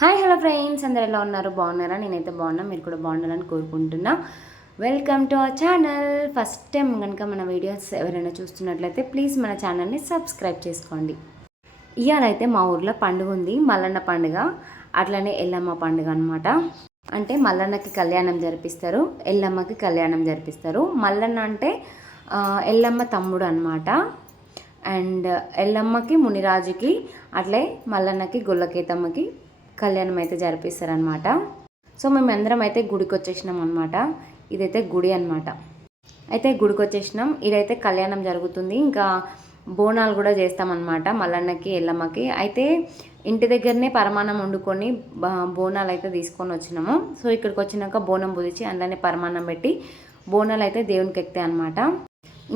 Hi hello friends, అందరు ఎలా ఉన్నారు? బాగున్నారా? నేనైతే బాగున్నా, మీరు కూడా బాగుండాలని కోరుకుంటున్నా. Welcome to our channel. First time కనుక మన వీడియోస్ ఎవరైనా చూస్తున్నట్లయితే ప్లీజ్ మన ఛానల్ని సబ్స్క్రైబ్ చేసుకోండి. ఇవాళైతే మా ఊర్లో పండుగ ఉంది, మల్లన్న పండుగ, అట్లనే ఎల్లమ్మ పండుగ అనమాట. అంటే మల్లన్నకి కళ్యాణం జరిపిస్తారు, ఎల్లమ్మకి కళ్యాణం జరిపిస్తారు. మల్లన్న అంటే ఎల్లమ్మ తమ్ముడు అనమాట. అండ్ ఎల్లమ్మకి మునిరాజుకి, అట్లే మల్లన్నకి గొల్లకేతమ్మకి కళ్యాణం అయితే జరిపిస్తారనమాట. సో మేమందరం అయితే గుడికి వచ్చేసినాం అనమాట. ఇదైతే గుడి అనమాట. అయితే గుడికి వచ్చేసినాం. ఇదైతే కళ్యాణం జరుగుతుంది. ఇంకా బోనాలు కూడా చేస్తామన్నమాట మల్లన్నకి ఎల్లమ్మకి. అయితే ఇంటి దగ్గరనే పరమాన్నం వండుకొని బోనాలు అయితే తీసుకొని వచ్చినాము. సో ఇక్కడికి వచ్చినాక బోనం పుదిచి అందులోనే పరమాన్నం పెట్టి బోనాలు అయితే దేవునికి ఎక్కుతాయి అనమాట.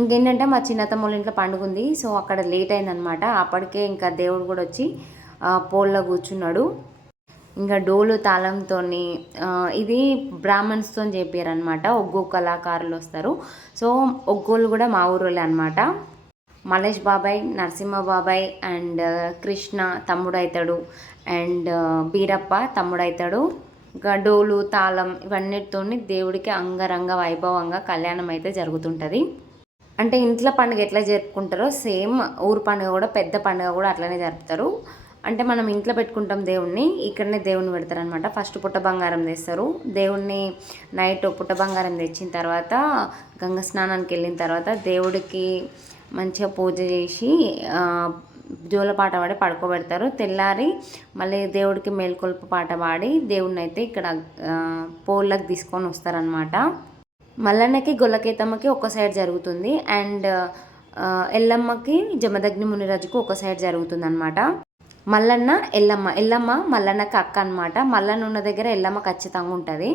ఇంకేంటంటే మా చిన్నతమ్ముళ్ళ ఇంట్లో పండుగ ఉంది. సో అక్కడ లేట్ అయిందనమాట. అప్పటికే ఇంకా దేవుడు కూడా వచ్చి పోల్లో కూర్చున్నాడు. ఇంకా డోలు తాళంతో ఇది బ్రాహ్మణ్స్తో చేపారనమాట. ఒగ్గో కళాకారులు వస్తారు. సో ఒగ్గోళ్ళు కూడా మా ఊరోళ్ళే అనమాట. మలేష్ బాబాయ్, నరసింహ బాబాయ్ అండ్ కృష్ణ తమ్ముడు అవుతాడు, అండ్ బీరప్ప తమ్ముడు అవుతాడు. ఇంకా డోలు తాళం ఇవన్నిటితో దేవుడికి అంగరంగ వైభవంగా కళ్యాణం అయితే జరుగుతుంటుంది. అంటే ఇంట్లో పండుగ ఎట్లా జరుపుకుంటారో సేమ్ ఊరు పండుగ కూడా, పెద్ద పండుగ కూడా అట్లనే జరుపుతారు. అంటే మనం ఇంట్లో పెట్టుకుంటాం దేవుణ్ణి, ఇక్కడనే దేవుణ్ణి పెడతారనమాట. ఫస్ట్ పుట్ట బంగారం తెస్తారు. దేవుణ్ణి నైట్ పుట్ట బంగారం తెచ్చిన తర్వాత గంగ స్నానానికి వెళ్ళిన తర్వాత దేవుడికి మంచిగా పూజ చేసి జోలపాట పాడి పడుకోబెడతారు. తెల్లారి మళ్ళీ దేవుడికి మేల్కొల్పు పాట పాడి దేవుణ్ణి అయితే ఇక్కడ పోళ్ళకి తీసుకొని వస్తారనమాట. మల్లన్నకి గొల్లకేతమ్మకి ఒక సైడ్ జరుగుతుంది, అండ్ ఎల్లమ్మకి జమదగ్ని మునిరాజుకు ఒక సైడ్ జరుగుతుంది అనమాట. మల్లన్న ఎల్లమ్మ మల్లన్నకి అక్క అనమాట. మల్లన్న ఉన్న దగ్గర ఎల్లమ్మ ఖచ్చితంగా ఉంటుంది.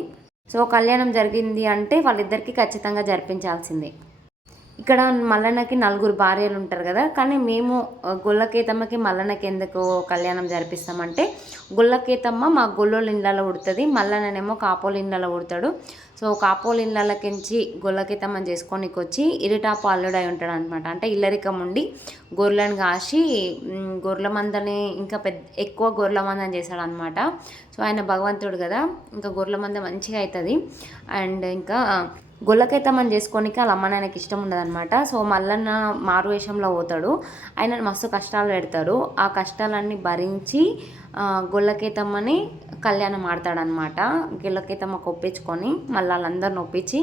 సో కళ్యాణం జరిగింది అంటే వాళ్ళిద్దరికీ ఖచ్చితంగా జరిపించాల్సిందే. ఇక్కడ మల్లన్నకి 4 భార్యలు ఉంటారు కదా, కానీ మేము గొల్లకేతమ్మకి మల్లన్నకి ఎందుకు కళ్యాణం జరిపిస్తామంటే, గొల్లకేతమ్మ మా గొల్లోళ్ళ ఇళ్ళలో ఉడుతుంది, మల్లన్ననేమో కాపోళ్ళ ఇళ్ళలో ఉడతాడు. సో కాపోళ్ళ ఇళ్ళకించి గొల్లకేతమ్మని చేసుకొనికి వచ్చి ఇరిటాపు అల్లుడై ఉంటాడు అనమాట. అంటే ఇల్లరికం ఉండి గొర్రెలను కాసి గొర్రెల మందని ఇంకా ఎక్కువ గొర్రెల మందని చేశాడు అనమాట. సో ఆయన భగవంతుడు కదా, ఇంకా గొర్రెల మంద మంచిగా అవుతుంది. అండ్ ఇంకా గొల్లకేతమ్మని చేసుకోనికి వాళ్ళ అమ్మ నాయనకి ఇష్టం ఉండదన్నమాట. సో మల్లన్న మారు వేషంలో పోతాడు. ఆయన మస్తు కష్టాలు పెడతారు. ఆ కష్టాలన్నీ భరించి గొల్లకేతమ్మని కళ్యాణం ఆడతాడనమాట. గొల్లకేతమ్మకు ఒప్పించుకొని మళ్ళీ వాళ్ళందరిని ఒప్పించి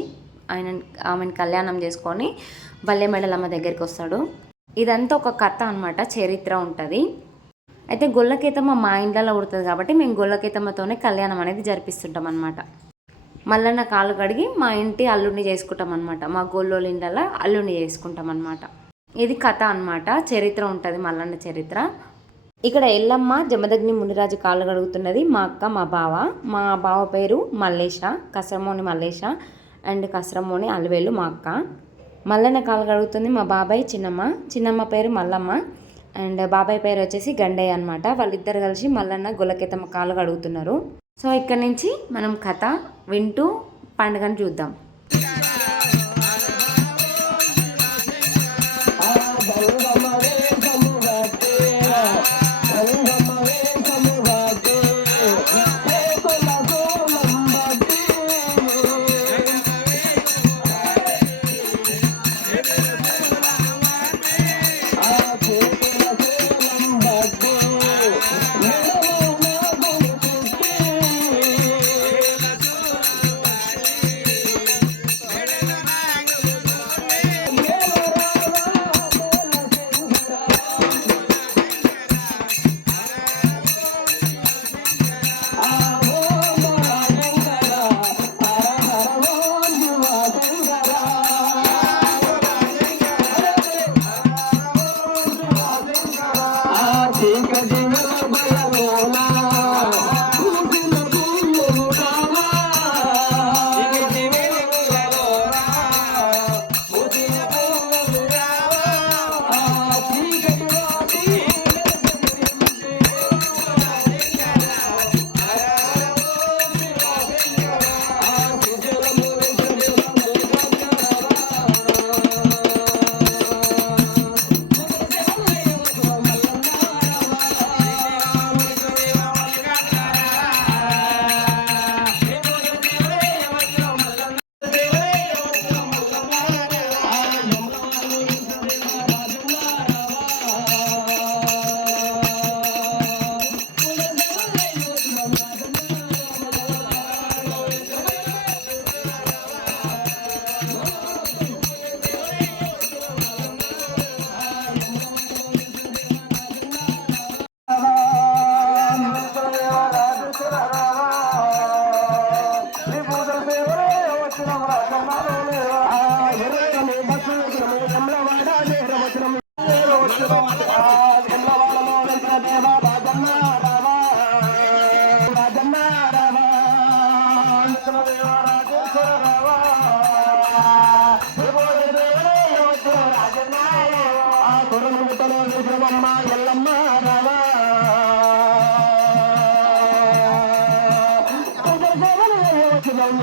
ఆమెను కళ్యాణం చేసుకొని బల్లె మెడలమ్మ దగ్గరికి వస్తాడు. ఇదంతా ఒక కథ అనమాట, చరిత్ర ఉంటుంది. అయితే గొల్లకేతమ్మ మా ఇండ్లలో ఉడుతుంది కాబట్టి మేము గొల్లకేతమ్మతోనే కళ్యాణం అనేది జరిపిస్తుంటాం అనమాట. మల్లన్న కాళ్ళు కడిగి మా ఇంటి అల్లుడిని చేసుకుంటాం అనమాట. మా గొల్లోళ్ళ ఇండ్ల అల్లుడిని చేసుకుంటాం అనమాట. ఇది కథ అనమాట, చరిత్ర ఉంటుంది, మల్లన్న చరిత్ర. ఇక్కడ ఎల్లమ్మ జమదగ్ని మునిరాజు కాళ్ళు కడుగుతున్నది మా అక్క, మా బావ. మా బావ పేరు మల్లేష, కసరమోని మల్లేష, అండ్ కసరమోని అలవేలు మా అక్క. మల్లన్న కాళ్ళు కడుగుతుంది మా బాబాయ్ చిన్నమ్మ పేరు మల్లమ్మ, అండ్ బాబాయ్ పేరు వచ్చేసి గండయ్య అనమాట. వాళ్ళిద్దరు కలిసి మల్లన్న గొల్లకేతమ్మ కాళ్ళు కడుగుతున్నారు. సో ఇక్కడ నుంచి మనం కథ వింటూ పండుగను చూద్దాం.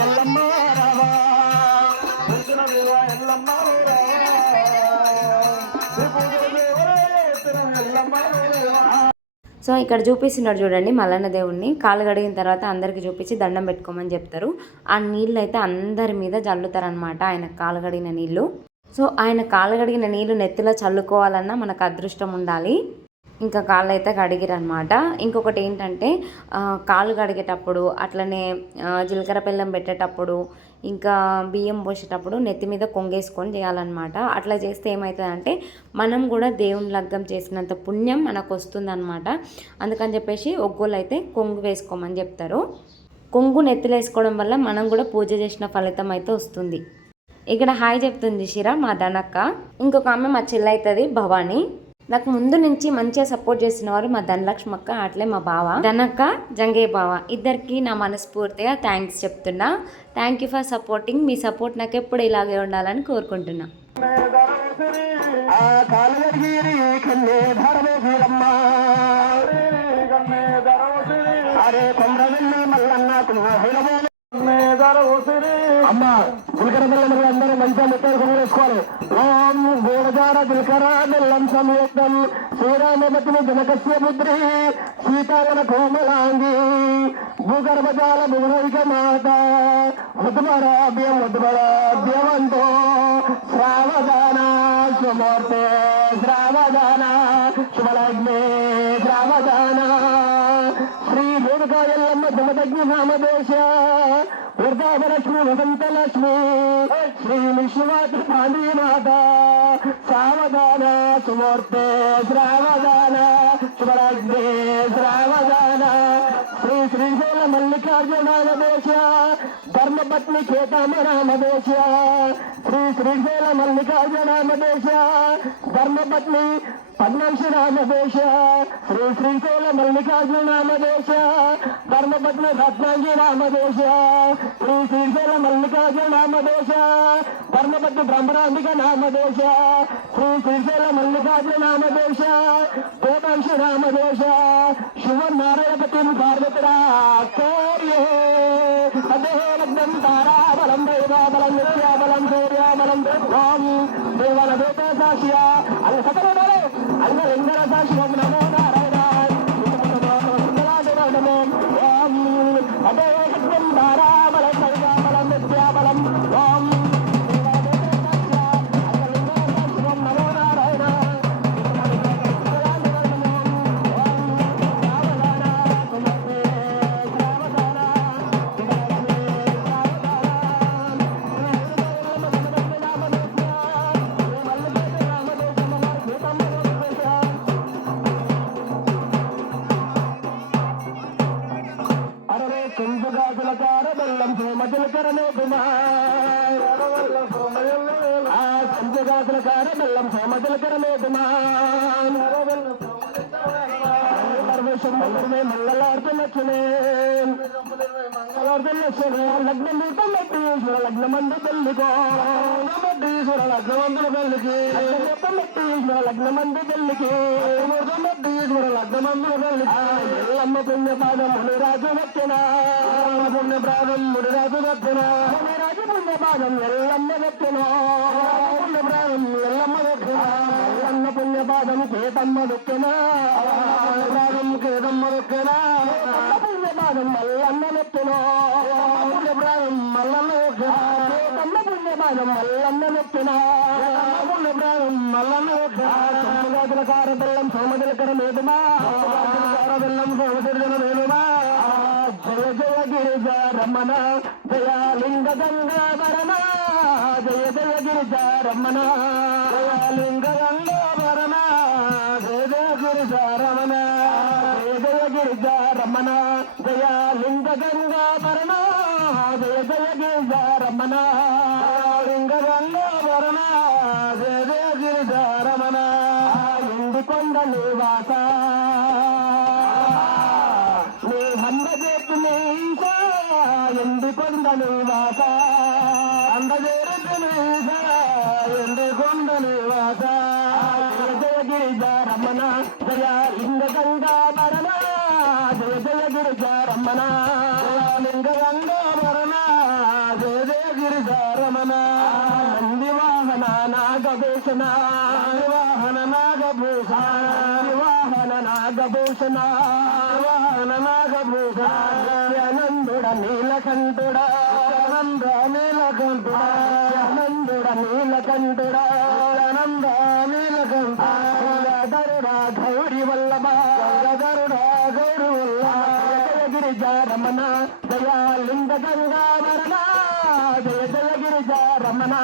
ఎల్లమ్మ రావా ఎల్లమ్మ రావా సో ఇక్కడ చూపిస్తున్నాడు చూడండి మల్లన్న దేవుణ్ణి. కాలు కడిగిన తర్వాత అందరికి చూపించి దండం పెట్టుకోమని చెప్తారు. ఆ నీళ్ళు అయితే అందరి మీద చల్లుతారనమాట, ఆయన కాలు కడిగిన నీళ్ళు. సో ఆయన కాలు కడిగిన నీళ్ళు నెత్తిలో చల్లుకోవాలన్నా మనకు అదృష్టం ఉండాలి. ఇంకా కాళ్ళు అయితే కడిగిరనమాట. ఇంకొకటి ఏంటంటే కాళ్ళు కడిగేటప్పుడు అట్లనే జీలకర్ర బెల్లం పెట్టేటప్పుడు ఇంకా బియ్యం పోసేటప్పుడు నెత్తి మీద కొంగేసుకొని చేయాలన్నమాట. అట్లా చేస్తే ఏమవుతుందంటే మనం కూడా దేవుని లగ్గం చేసినంత పుణ్యం మనకు వస్తుందన్నమాట. అందుకని చెప్పేసి ఒగ్గోళ్ళు అయితే కొంగు వేసుకోమని చెప్తారు. కొంగు నెత్తిలో వేసుకోవడం వల్ల మనం కూడా పూజ చేసిన ఫలితం అయితే వస్తుంది. ఇక్కడ హాయ్ చెప్తుంది శిర మా ధనక్క. ఇంకొక ఆమె మా చెల్లైతుంది భవాని. నాకు ముందు నుంచి మంచిగా సపోర్ట్ చేసిన వారు మా ధనలక్ష్మక్క, అట్లే మా బావ ధనక్క, జంగే బావ, ఇద్దరికి నా మనస్ఫూర్తిగా థ్యాంక్స్ చెప్తున్నా. Thank you for supporting. Me support నాకు ఎప్పుడు ఇలాగే ఉండాలని కోరుకుంటున్నా. అమ్మ జీలకర్ర బెల్లం అందరూ మంచిగా ముప్పై కొమ్ములు వేసుకోవాలి. ఓం గోడజార జీలకర్ర బెల్లం సంయుక్తం శ్రీరామపతిని జనకస్య పుత్రి సీతాగణ కోమలాంగి భూగర్భజాల భువనైక మాత ఉద్మరాభ్యవంతో శ్రావదాన స్వమూర్తే శ్రావదాన శుభలగ్నే శ్రావదాన శ్రీ రేణుకా ఎల్లమ్మ జమదగ్ని నామదేశ వృద్ధావలక్ష్మి వసంతలక్ష్మి శ్రీ విశ్వమాతృ మాత సావధాన సుమూర్తే శ్రావధాన శుభలగ్నే శ్రావధాన శ్రీ శ్రీశైల మల్లికార్జునామదేశ ధర్మపత్ని కేతామరామదేశ శ్రీ శ్రీశైల మల్లికార్జునామదేశ ధర్మపత్ని పద్మాంశరామదేశ శ్రీ శ్రీశైల మల్లికార్జునామదేశ ధర్మపత్ని రత్నాంగి రామదేశ శ్రీ శ్రీశైల మల్లికార్జునామదేశ ధర్మపత్ని బ్రహ్మరాంబిక నామదేశ శ్రీ శ్రీశైల మల్లికార్జునామదేశ కోటాంశ రామదేశ శివనారాయణపతి పార్వతిరా కోర్యే అదే లగ్నం తారాబలం దైవాబలం నిత్యాబలం సూర్యాబలం ఓం దేవల దేవత సాక్షియ అల్ల సకల అందరూ సాక్షి నమో నారాయణ ఓం అదే లగ్నం తారాబలం దైవాబలం నిత్యాబలం ఓం నమో నారాయణ బెల్లం మంగళార్తలక్ష్మే లగ్నం లగ్నమందు పెళ్లికో లగ్నమందుల పెళ్లికి లగ్నమందు పెళ్లికి లగ్నమందుల పెళ్లికి ఎల్లమ్మ పుణ్యపాదం మునిరాజు వచ్చిన పుణ్యప్రాదం మునిరాజు వచ్చిన మునిరాజు పుణ్యపాదం ఎల్లమ్మ వచ్చిన పుణ్యప్రాదం ఎల్లమ్మ వచ్చిన ఎల్లమ్మ పుణ్యపాదం కేతమ్మ దొక్కిన పుణ్యపాదం కేతమ్మ దొక్కిన పుణ్యపాదం మల్లన్న నొక్కిన పుణ్యప్రాదం మల్లన్న నొక్కిన కేతమ్మ పుణ్యపాదం మల్లన్న నొక్కిన పుణ్యప్రాదం మల్లన్న నొక్కిన సోమగాదులకార బెల్లం సోమదిలకర మేదుమా బెల్లం సోమదిలకర మేదుమా జయ జయ గిరిజ రమణ జయాలింగ గంగాధరణ జయ జయ గిరిజ రమణ జయాలింగ గంగాధరణ జయ జయ గిరిజ రమణ జయ జయ గిరిజ రమణ జయాలింగ గంగాధరణ జయ జయ గిరిజ రమణ లింగ గంగాధరణ జయ జయ గిరిజ రమణ ఇందుకొండ నివాస ఎందుకొండ నివాస అందజేరత ఎందుకొండ నివాస జయ గిరిజ రమణ జయ లింగ గంగాధరణ జయ జయ గిరిజ రమణ లింగ గంగాధరణ రమణ నందివాహన నాగభూషణ వాహన నాగభూషణ వాహన నాగభూషణ వాహన నాగభూషణ ఆనందుడ నీలకంఠుడ ఆనంద నీలకంఠుడ ఆనందుడ నీలకంఠుడ ఆనంద నీలకంఠ గరుడా గౌరి వల్లభ గరుడా గౌరి వల్లభ గిరిజా రమణ దయాలింగ గంగావరణ జయ జయ గిరిజా రమణ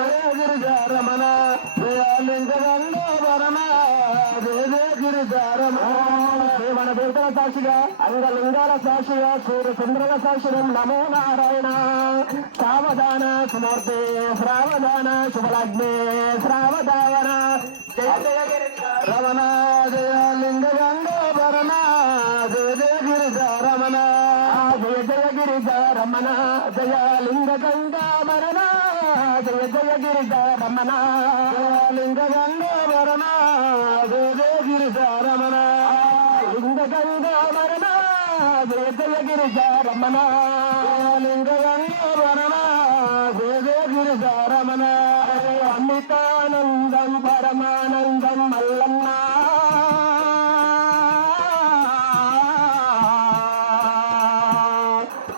జయ గిరిజా రమణ దయాలింగ గంగావరణ జయ జయ గిరిజా రమణ మన దేవతల సాక్షిగా అంగలింగాల సాక్షిగా సూర్య చంద్రుల సాక్షిరం నమో నారాయణ సావధాన సుమూర్తే శ్రావధాన శుభలగ్నే శ్రావధావన జయ జయ గిరిజా రమణ జయ లింగ గంగావరణ జయ జయ గిరిజా రమణ జయ జయ గిరిజా రమణ జయ లింగ గంగావరణ జయ జయ గిరిజా రమణ జయ లింగ గంగావరణ జయ జయ గిరిజా రమణ లింగ గంగావరణ జయ జయ గిరిజా రమణ లింగ గంగావరణ జయ జయ గిరిజా రమణ అమితానందం పరమానందం మల్లన్న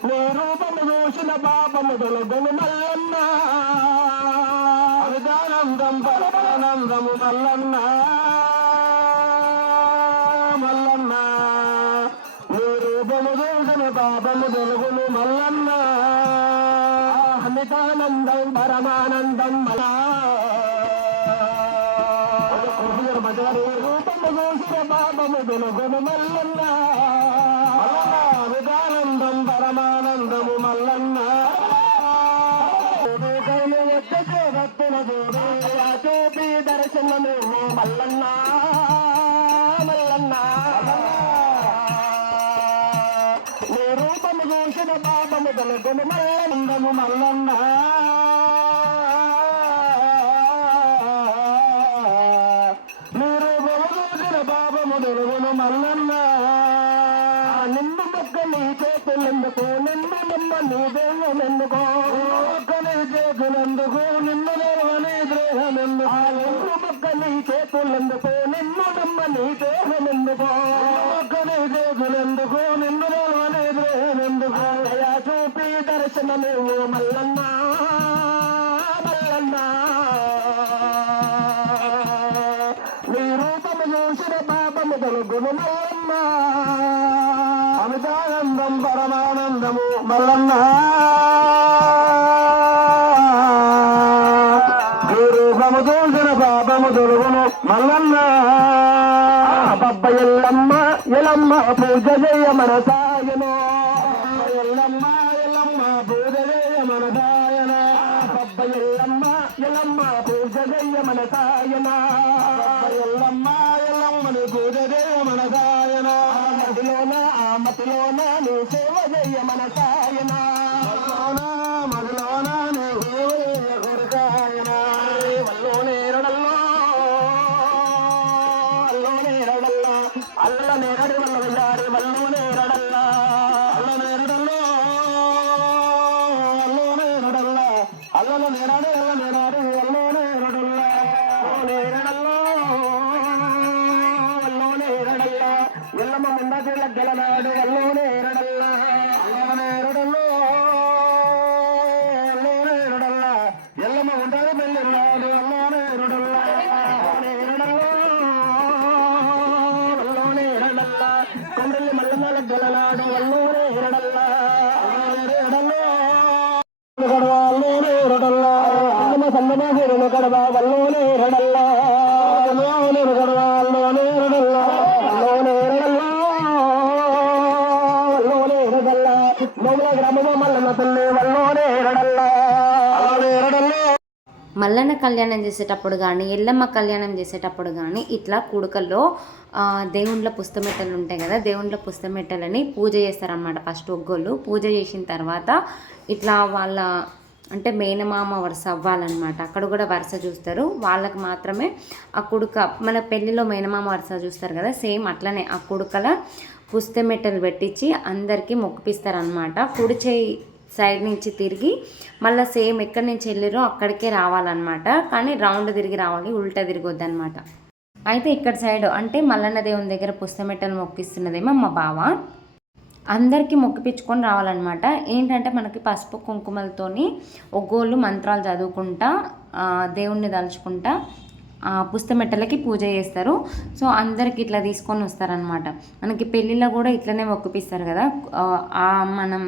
నీ రూపము చూసిన పాపము తొలగను మల్లన్న అమితానందం పరమానందము మల్లన్న మల్లన్న నీ రూపము చూసిన పాపము తొలగును మల్లన్న అమితానందం పరమానందం రూపము చూసిన పాపము తొలగును మల్లన్న అమితానందం పరమానందము మల్లన్న చూపి దర్శనము మల్లన్న మల్లన్న నీ రూపము చూసిన పాపము తొలగును మల్లందము మల్లన్న నీ రూపము చూసిన పాపము తొలగును మల్లన్న నిన్ను మొక్క నీ చేతులెందుకు నిన్ను నమ్మ నీ దేహమెందుకో మొక్క నీ చేతులెందుకు నిన్ను నమ్మని దేహమెందుకు నిన్ను మొక్క నీ చేతులెందుకు నిన్ను నమ్మ నీ దేహమెందుకో మొక్క నీ చేతులెందుకు నిన్ను నమ్మని దేహమెందుకు దయా చూపి దర్శనమేవో మల్లన్న మల్లన్న నీ రూపము చూసిన పాపము తొలగును మల్లన్న అమితానందం పరమానందము మల్లన్న నీ రూపము చూసిన పాపము తొలగును మల్లన్న పబ్బ ఎల్లమ్మ ఎలమ్మ పూజ జయ మనసాయనో ఎల్లమ్మ ఎల్లమ్మ పూజ జయ మనసాయన పబ్బ ఎల్లమ్మ ఎలమ్మ పూజ జయ మనసాయన ఎల్లమ్మ ఎల్లమ్మని పూజ జయ మనసాయన మదిలోన ఆ మతిలోన నీ సేవ జయ మనసాయన మదిలోన నీ సేవ జయ కొరకాయన వల్లోనే రడల్లో అల్లోనే రడల్ల అల్లనే రడి వల్ల వెళ్ళారి వల్లోనే రడల్ల అల్లనే రడల్లో అల్లోనే రడల్ల అల్లనే రడి అల్లనే రడి అల్లోనే రడల్ల అల్లోనే రడల్లో అల్లోనే రడల్ల ఎల్లమ్మ ముందటి గెలనాడు అల్లోనే రడల్ల అల్లోనే రడల్లో అల్లోనే రడల్ల ఎల్లమ్మ ముందటి వెళ్ళినాడు అల్లోనే రడల్ల అల్లోనే రడల్లో అల్లోనే రడల్ల కొండల్లి మల్లన్న గెలనాడు అల్లోనే రడల్ల అల్లోనే రడల్లో అల్లోనే రడల్ల అల్లమ్మ సన్నమ హీరును కడవ వల్లోనే రడల్ల అల్లోనే రడల్ల అల్లోనే రడల్ల అల్లోనే రడల్ల అల్లోనే రడల్ల మౌల గ్రామము మల్లన్న తల్లి వల్లోనే రడల్ల అల్లోనే రడల్ల మల్లన్న కళ్యాణం చేసేటప్పుడు కానీ ఎల్లమ్మ కళ్యాణం చేసేటప్పుడు కానీ ఇట్లా కుడుకల్లో దేవుళ్ళ పుస్తమెట్టలు ఉంటాయి కదా, దేవుళ్ళ పుస్తమెట్టలని పూజ చేస్తారనమాట. ఫస్ట్ ఒగ్గోళ్ళు పూజ చేసిన తర్వాత ఇట్లా వాళ్ళ అంటే మేనమామ వరుస అవ్వాలన్నమాట. అక్కడ కూడా వరుస చూస్తారు, వాళ్ళకి మాత్రమే ఆ కుడుక. మన పెళ్ళిలో మేనమామ వరుస చూస్తారు కదా, సేమ్ అట్లనే ఆ కుడుకల పుస్తమెట్టలు పెట్టించి అందరికీ మొక్కిపిస్తారనమాట. కుడి చేయి సైడ్ నుంచి తిరిగి మళ్ళీ సేమ్ ఎక్కడి నుంచి వెళ్ళారో అక్కడికే రావాలన్నమాట. కానీ రౌండ్ తిరిగి రావాలి, ఉల్టా తిరిగొద్దు అనమాట. అయితే ఇక్కడ సైడ్ అంటే మల్లన్న దేవుని దగ్గర పుస్తమెట్టలు మొక్కిస్తున్నదేమో మా బావ. అందరికీ మొక్కిపించుకొని రావాలన్నమాట. ఏంటంటే మనకి పసుపు కుంకుమలతోని ఒగ్గోళ్ళు మంత్రాలు చదువుకుంటా దేవుణ్ణి తలుచుకుంటా పుస్తమెట్టలకి పూజ చేస్తారు. సో అందరికి ఇట్లా తీసుకొని వస్తారనమాట. మనకి పెళ్ళిళ్ళలో కూడా ఇట్లనే మొక్కిపిస్తారు కదా, మనం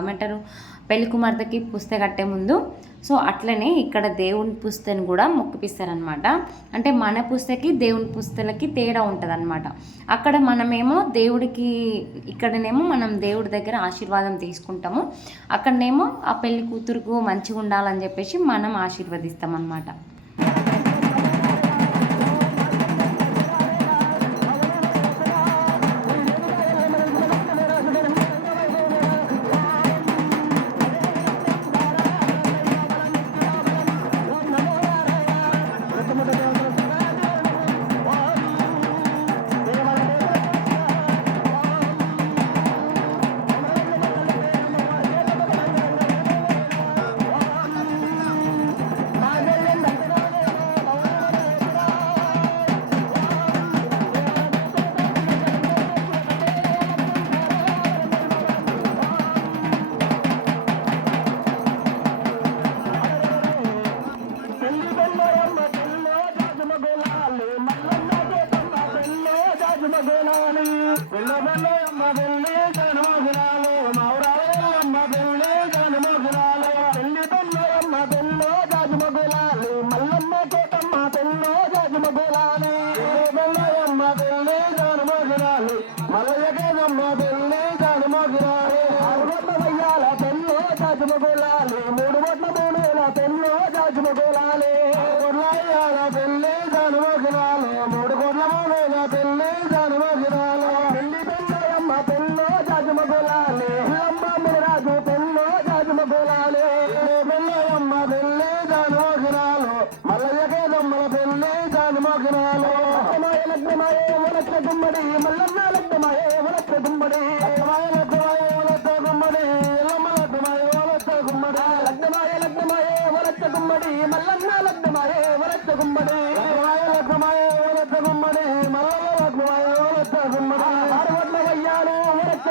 ఏమంటారు పెళ్లి కుమార్తెకి పుస్తె కట్టే ముందు. సో అట్లనే ఇక్కడ దేవుని పుస్తని కూడా మొక్కిపిస్తారనమాట. అంటే మన పుస్తకి దేవుని పుస్తలకి తేడా ఉంటుంది అనమాట. అక్కడ మనమేమో దేవుడికి, ఇక్కడనేమో మనం దేవుడి దగ్గర ఆశీర్వాదం తీసుకుంటాము, అక్కడనేమో ఆ పెళ్లి కూతురుకు మంచిగా ఉండాలని చెప్పేసి మనం ఆశీర్వదిస్తాం అన్నమాట.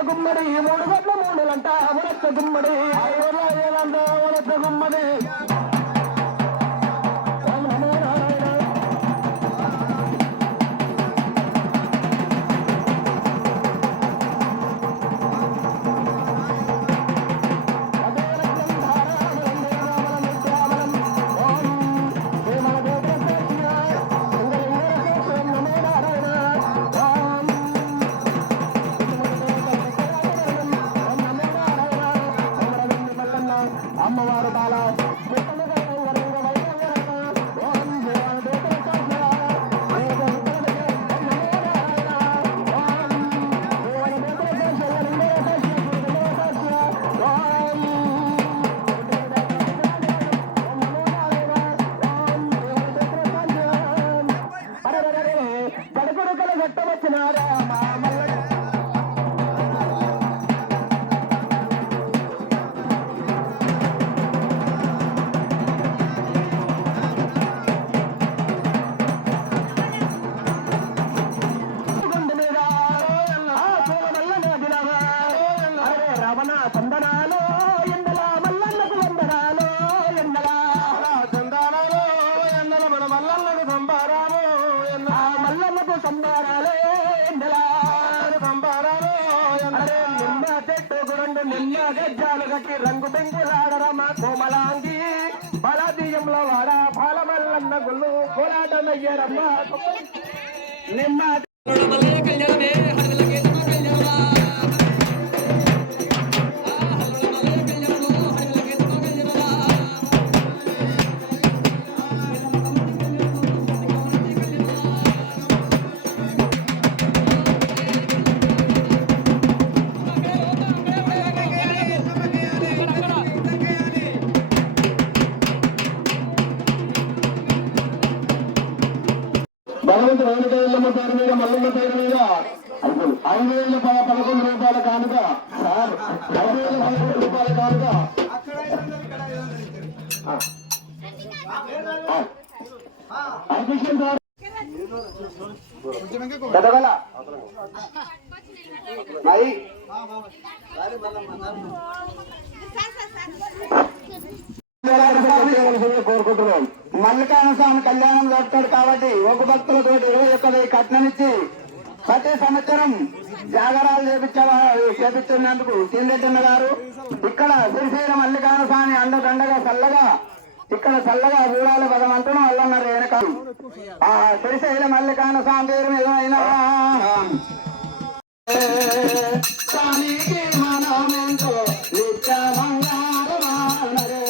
గుమ్మడి 3 గొడ్ల 3 లంట వరచ్చ గుమ్మడి 5 ఏలంట వరచ్చ గుమ్మడి. రంగు బెంగులాడరమ కోమలాంగి బలదీయంలో వాడ పాలమల్లన్న గుళ్ళు కోలాటమయ్యారమ్మ నిమ్మ భగవంతుడు 5,000 పేరు మీద మల్లన్న పేరు మీద 5,011 రూపాయల కానుక సార్ రూపాయల కానుక అడ్మిషన్ పెద్దగల మరి కోరుకుంటున్నాం. మల్లికార్జున స్వామి కళ్యాణం జరుపుతాడు కాబట్టి ఒక భక్తులతో 21,000 కట్నం ఇచ్చి ప్రతి సంవత్సరం జాగరాలు చేపించినందుకు సిందెట్టన్న గారు ఇక్కడ శ్రీశైల మల్లికార్జున స్వామి అండదండగా చల్లగా ఇక్కడ చల్లగా చూడాలి భగవంతుడు వల్లన్నారు వెనక ఆ శ్రీశైల మల్లికార్జున స్వామి పేరు మీద అయినా స్వామికి మనమెంతో నిత్య మంగళమానరే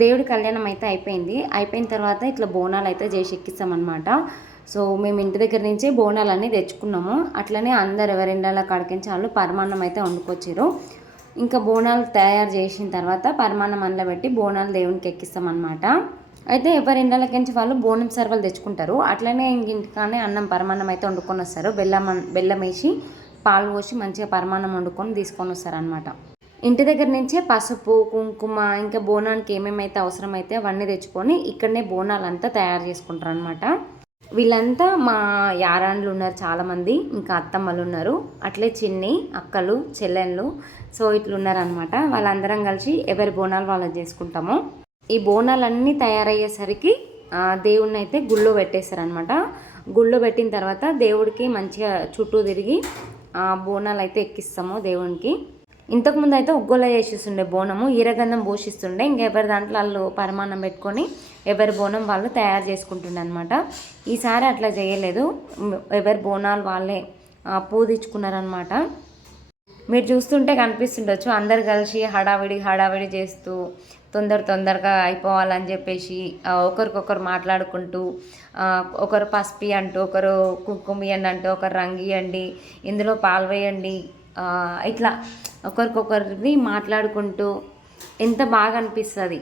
దేవుడి కళ్యాణం అయితే అయిపోయిన తర్వాత ఇట్లా బోనాలు అయితే చేసి ఎక్కిస్తామన్నమాట. సో మేము ఇంటి దగ్గర నుంచే బోనాలన్నీ తెచ్చుకున్నాము. అట్లనే అందరు ఎవరిండాల కాడికించి వాళ్ళు పరమాన్నం అయితే వండుకొచ్చారు. ఇంకా బోనాలు తయారు చేసిన తర్వాత పరమాన్నం అందులో పెట్టి బోనాలు దేవునికి ఎక్కిస్తామన్నమాట. అయితే ఎవరిండాలకించి వాళ్ళు బోనం సర్వలు తెచ్చుకుంటారు. అట్లనే ఇంటికానే అన్నం పరమాన్నం అయితే వండుకొని వస్తారు. బెల్లం వేసి పాలు పోసి మంచిగా పరమాన్నం వండుకొని తీసుకొని వస్తారనమాట. ఇంటి దగ్గర నుంచే పసుపు కుంకుమ ఇంకా బోనానికి ఏమేమైతే అవసరమైతే అవన్నీ తెచ్చుకొని ఇక్కడనే బోనాలంతా తయారు చేసుకుంటారు అనమాట. వీళ్ళంతా మా యారాండ్లు ఉన్నారు చాలామంది, ఇంకా అత్తమ్మలు ఉన్నారు, అట్లే చిన్ని అక్కలు చెల్లెళ్ళు. సో ఇట్లా ఉన్నారనమాట. వాళ్ళందరం కలిసి ఎవరి బోనాలు వాళ్ళు చేసుకుంటాము. ఈ బోనాలన్నీ తయారయ్యేసరికి దేవుణ్ణి అయితే గుళ్ళో పెట్టేస్తారనమాట. గుళ్ళో పెట్టిన తర్వాత దేవుడికి మంచిగా చుట్టూ తిరిగి బోనాలు అయితే ఎక్కిస్తాము దేవునికి. ఇంతకుముందు అయితే ఉగ్గోల చేసేస్తుండే బోనము, ఈరగంధం పోషిస్తుండే. ఇంకెవరి దాంట్లో వాళ్ళు పరమాన్నం పెట్టుకొని ఎవరి బోనం వాళ్ళు తయారు చేసుకుంటుండే అనమాట. ఈసారి అట్లా చేయలేదు, ఎవరి బోనాలు వాళ్ళే పూజించుకున్నారనమాట. మీరు చూస్తుంటే కనిపిస్తుండొచ్చు అందరు కలిసి హడావిడి చేస్తూ తొందరగా అయిపోవాలని చెప్పేసి ఒకరికొకరు మాట్లాడుకుంటూ ఒకరు పసుపు అంటూ ఒకరు కుంకుమ అంటూ ఒకరు రంగు ఇవ్వండి, ఇందులో పాలు వేయండి, ఇట్లా ఒకరికొకరివి మాట్లాడుకుంటూ ఎంత బాగా అనిపిస్తుంది.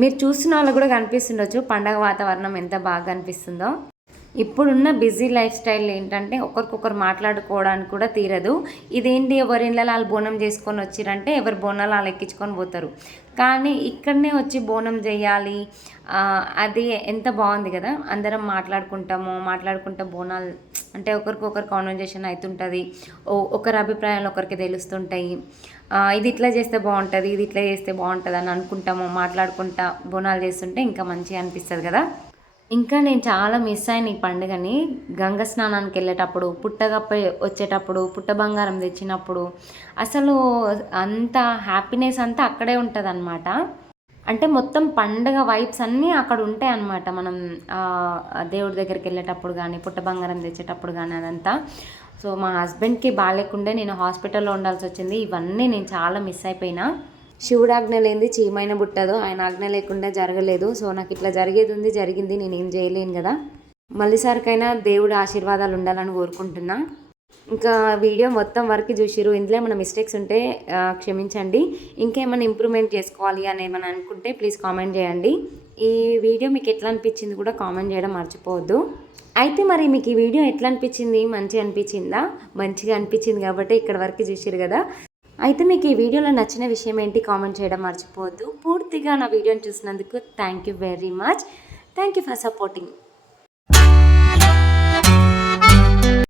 మీరు చూసిన వాళ్ళు కూడా కనిపిస్తుండొచ్చు పండగ వాతావరణం ఎంత బాగా అనిపిస్తుందో. ఇప్పుడున్న బిజీ లైఫ్ స్టైల్ ఏంటంటే ఒకరికొకరు మాట్లాడుకోవడానికి కూడా తీరదు. ఇదేంటి ఎవరి ఇళ్ళలో వాళ్ళు బోనం చేసుకొని వచ్చిరంటే ఎవరి బోనాలు వాళ్ళు ఎక్కించుకొని పోతారు. కానీ ఇక్కడనే వచ్చి బోనం చేయాలి, అది ఎంత బాగుంది కదా. అందరం మాట్లాడుకుంటా బోనాలు అంటే ఒకరికొకరు కాన్వర్జేషన్ అవుతుంటుంది. ఒకరి అభిప్రాయాలు ఒకరికి తెలుస్తుంటాయి. ఇది ఇట్లా చేస్తే బాగుంటుంది, ఇది ఇట్లా చేస్తే బాగుంటుంది అని అనుకుంటాము. మాట్లాడుకుంటా బోనాలు చేస్తుంటే ఇంకా మంచిగా అనిపిస్తుంది కదా. ఇంకా నేను చాలా మిస్ అయిన ఈ పండుగని గంగ స్నానానికి వెళ్ళేటప్పుడు, పుట్టగప్ప వచ్చేటప్పుడు, పుట్ట బంగారం తెచ్చినప్పుడు అసలు అంత హ్యాపీనెస్ అంతా అక్కడే ఉంటుంది అనమాట. అంటే మొత్తం పండుగ వైబ్స్ అన్నీ అక్కడ ఉంటాయి అన్నమాట. మనం దేవుడి దగ్గరికి వెళ్ళేటప్పుడు కానీ, పుట్ట బంగారం తెచ్చేటప్పుడు కానీ అదంతా. సో మా హస్బెండ్కి బాగాలేకుండే నేను హాస్పిటల్లో ఉండాల్సి వచ్చింది. ఇవన్నీ నేను చాలా మిస్ అయిపోయినా. శివుడు ఆజ్ఞ లేనిది చీమైన బుట్టదు, ఆయన ఆజ్ఞ లేకుండా జరగలేదు. సో నాకు ఇట్లా జరిగింది, నేనేం చేయలేను కదా. మళ్ళీసారికైనా దేవుడి ఆశీర్వాదాలు ఉండాలని కోరుకుంటున్నా. ఇంకా వీడియో మొత్తం వరకు చూసిరు, ఇందులో ఏమైనా మిస్టేక్స్ ఉంటే క్షమించండి. ఇంకేమైనా ఇంప్రూవ్మెంట్ చేసుకోవాలి అని ఏమైనా అనుకుంటే ప్లీజ్ కామెంట్ చేయండి. ఈ వీడియో మీకు ఎట్లా అనిపించింది కూడా కామెంట్ చేయడం మర్చిపోవద్దు. అయితే మరి మీకు ఈ వీడియో ఎట్లా అనిపించింది? మంచిగా అనిపించిందా? మంచిగా అనిపించింది కాబట్టి ఇక్కడ వరకు చూసిరు కదా. అయితే మీకు ఈ వీడియోలో నచ్చిన విషయం ఏంటి కామెంట్ చేయడం మర్చిపోవద్దు. పూర్తిగా నా వీడియోని చూసినందుకు thank you very much. Thank you for supporting.